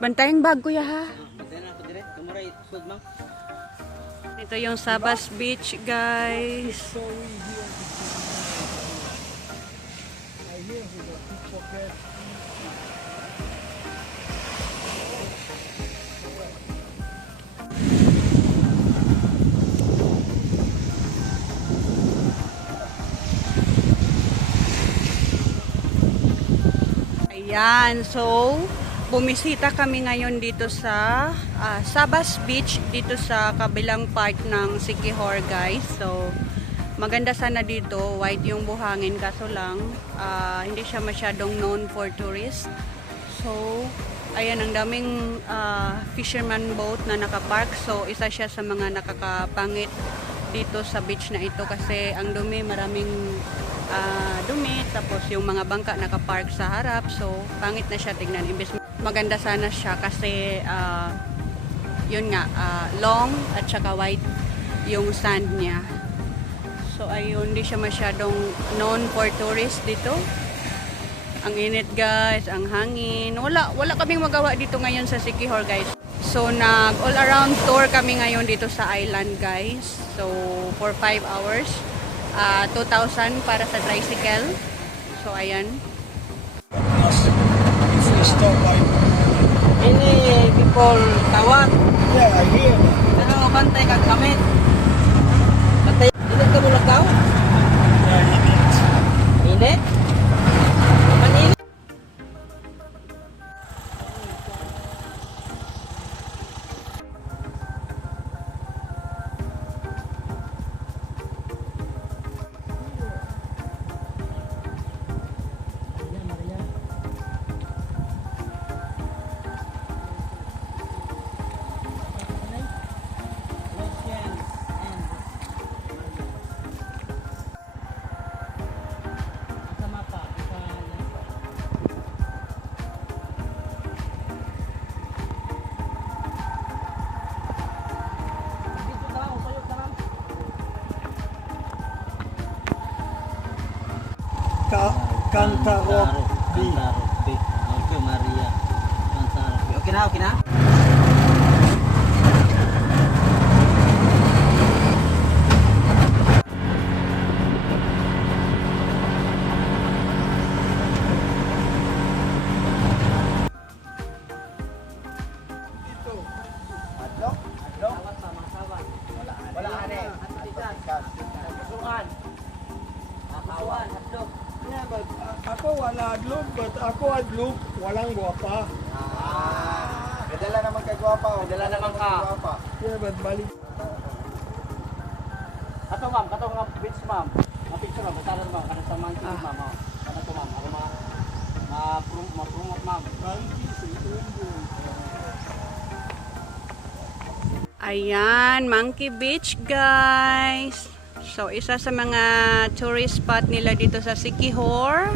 Bantayang bag kuya ha. Bantayan ako dire. Kamuray sud mang. Ito yung Sabas Beach guys. Ayan, so bumisita kami ngayon dito sa Sabas Beach, dito sa kabilang part ng Siquijor guys. So maganda sana dito, white yung buhangin kaso lang hindi siya masyadong known for tourists. So ayan, ang daming fisherman boat na nakapark. So isa siya sa mga nakakapangit dito sa beach na ito kasi ang dumi, maraming dumi, tapos yung mga bangka nakapark sa harap, so pangit na siya tignan. Imbes maganda sana siya kasi yun nga, long at saka white yung sand niya. So ayun, hindi siya masyadong known for tourists dito. Ang init guys, ang hangin, wala kaming magawa dito ngayon sa Siquijor guys. So nag all around tour kami ngayon dito sa island guys, so for 5 hours. 2,000 para sa tricycle. So ayan. Ini people tawag. Yeah, I hear that. Pero bantay kag kamit. Bantay init ka bulakaw? Yeah, he needs. Init? Man init. Cantarok B. Cantarok B. Okay, Maria. Cantarok B. Okay na, okay na? Yeah, but ako wala adlog, but ako adlog, walang guwapa. Dala naman kay guwapa. Dala naman ka. Guwapa. Yeah, but balik. Ato ma'am, kato nga beach ma'am. Nga picture ma'am, basta ma'am, kada sa monkey ma'am. Kada to ma'am, ako ma-promote ma'am. Ayan, Monkey Beach guys. So isa sa mga tourist spot nila dito sa Siquijor.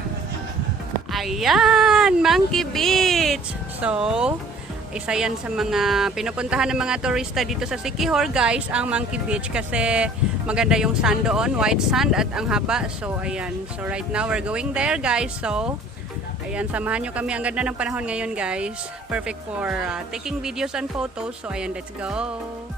Ayan, Monkey Beach. So isa yan sa mga pinupuntahan ng mga turista dito sa Siquijor guys, ang Monkey Beach kasi maganda yung sand doon, white sand at ang haba. So ayan, so right now we're going there guys. So ayan, samahan nyo kami. Ang ganda ng panahon ngayon guys, perfect for taking videos and photos. So ayan, let's go.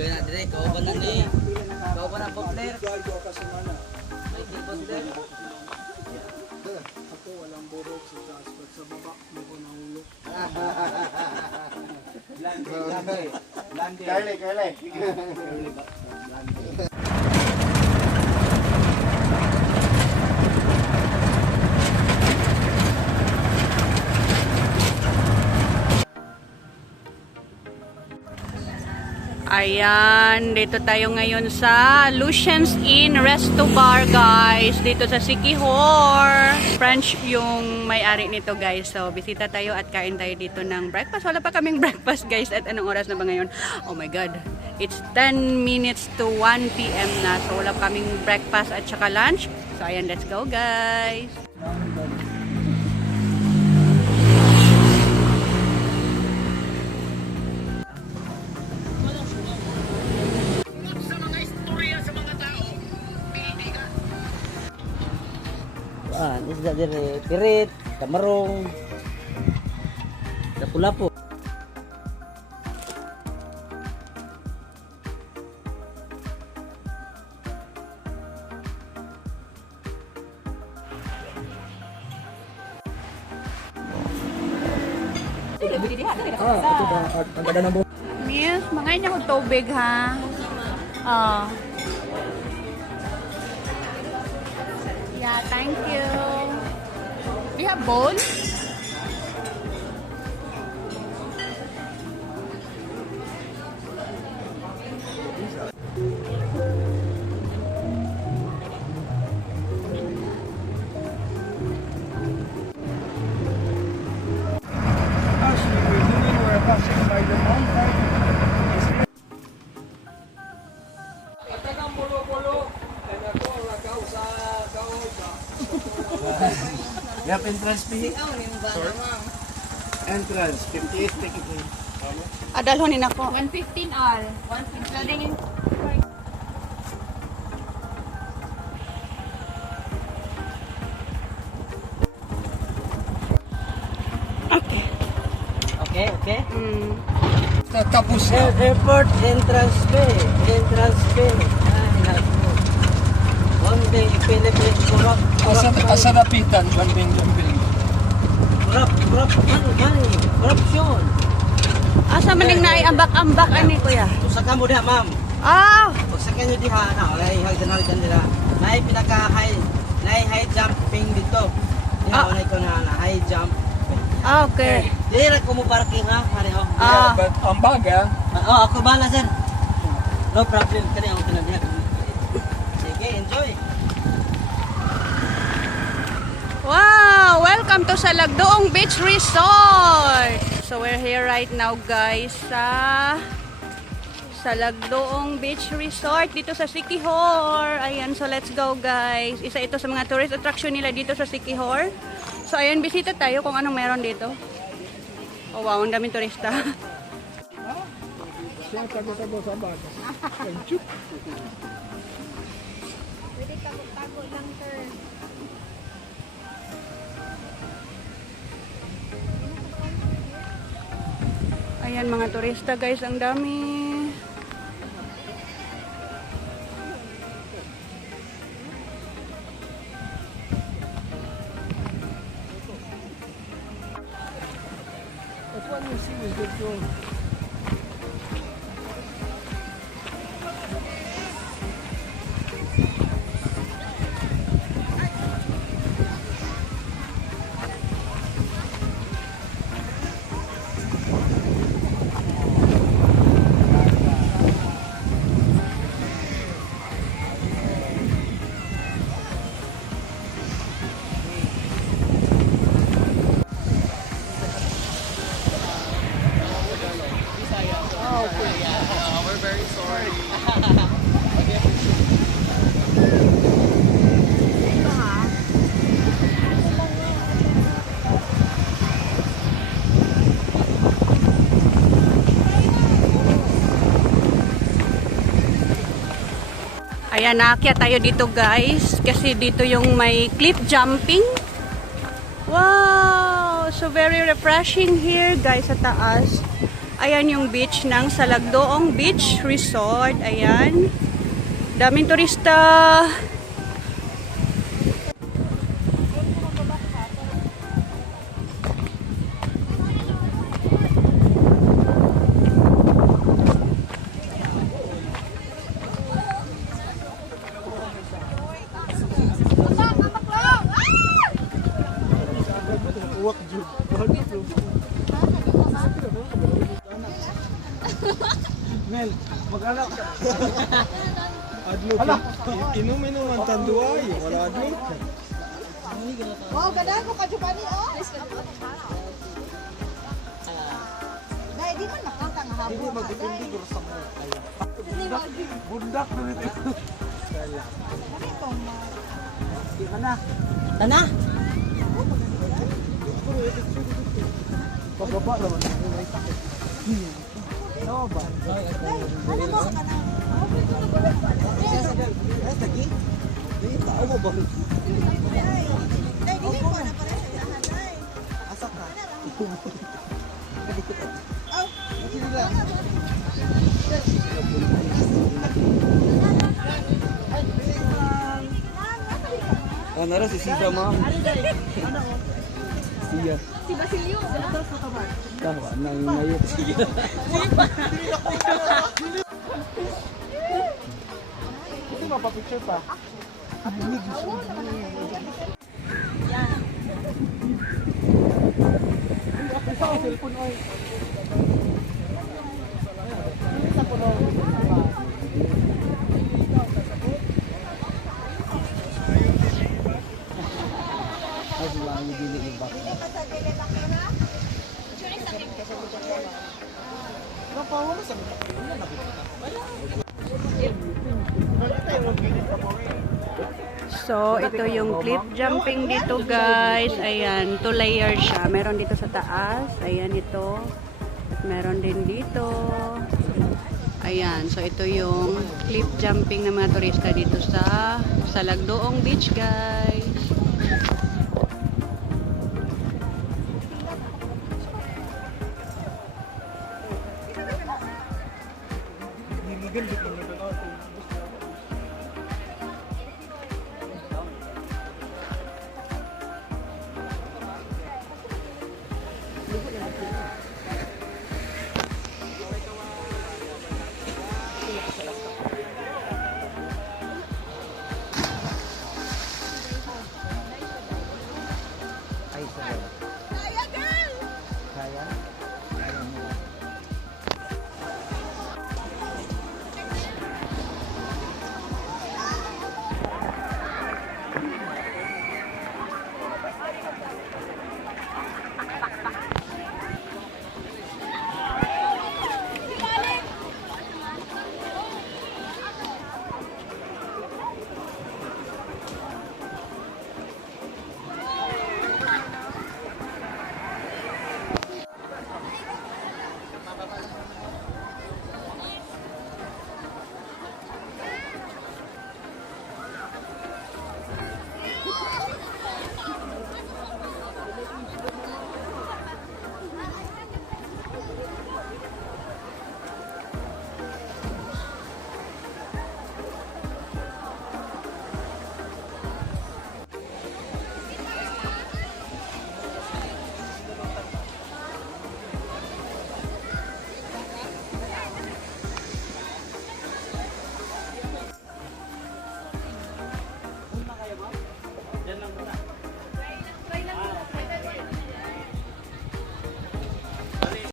Gaya na dire, kauban na ni. Kauban na popler. Gargo ka sa mana. May popler. Ako walang burok sa taas, but sa baba mo ko nahulog. Carly. Ayan, dito tayo ngayon sa Lucian's Inn Resto Bar, guys. Dito sa Siquijor. French yung may-ari nito, guys. So, bisita tayo at kain tayo dito ng breakfast. Wala pa kaming breakfast, guys. At anong oras na ba ngayon? Oh my God. It's 10 minutes to 1 p.m. na. So, wala pa kaming breakfast at saka lunch. So, ayan, let's go, guys. Isda dire pirit, kamarong, lapu-lapu. Ito ba? Ang taga ng buhok. Miss, mga niya ko tubig, ha? Oh. Yeah, thank you. Do you have bowl? As we were doing, we were passing by the mountain. Tagang pulo-pulo. Kaya ako ang lagaw sa kaosa. Yap, entrance fee. Entrance, 58 ticket. Adalhonin ako. 115 all. 115 including yung Okay. Okay. Mm. Tapos na. Airport entrance fee. Entrance fee. Ay, naku. One day, Philippines, Asa napitan, jumping. corruption. Asa maning naay ambak-ambak ani kuya? Usakan mo diha, ma'am. Ah, Usakan nyo diha, ay hagdan nila. May high jumping dito. Ah. Diha, ko na high jump. okay. Dira ko mo parking ha, pareho. Ah. But ang baga, Ako bala, sir. No problem. Kani ako tinadiha. Sige, enjoy. Wow! Welcome to Salagdoong Beach Resort! So we're here right now, guys, sa Salagdoong Beach Resort dito sa Siquijor. Ayan, so let's go, guys. Isa ito sa mga tourist attraction nila dito sa Siquijor. So ayan, bisita tayo kung anong meron dito. Oh wow, ang daming turista. siya tago-tago sa baga. Thank you. pwede tago-tago lang, sir. Ayan, mga turista, guys, ang dami. But what you see is good road. Ayan, naakyat tayo dito, guys. Kasi dito yung may cliff jumping. Wow! So very refreshing here, guys, sa taas. Ayan yung beach ng Salagdoong Beach Resort. Ayan. Daming turista. Mel, Mag-anak. Adlo. Inumin naman tanduay. Wala adlo. Wow, ganda ko ka Giovanni, oh. Dahil di man nakanta nga habo. Hindi magpipindi ko sa mga kaya. Bundak na nito. Mana? Tana? Pagkapa naman. No ba? Ano mo ka na? Lagi? Di tao mo ba? Dahil dili ko na pala sa yahan, ay. Asa ka? Oh, Ah, nara si Sida, ma'am. Siya. Si Basilio. Tawa, nang mayot siya. Ito mapapicture pa. Ay, sila ang dili iba. So, ito yung cliff jumping dito, guys. Ayan, 2 layer siya. Meron dito sa taas. Ayan, ito. Meron din dito. Ayan, so ito yung cliff jumping ng mga turista dito sa Lagdoong Beach, guys.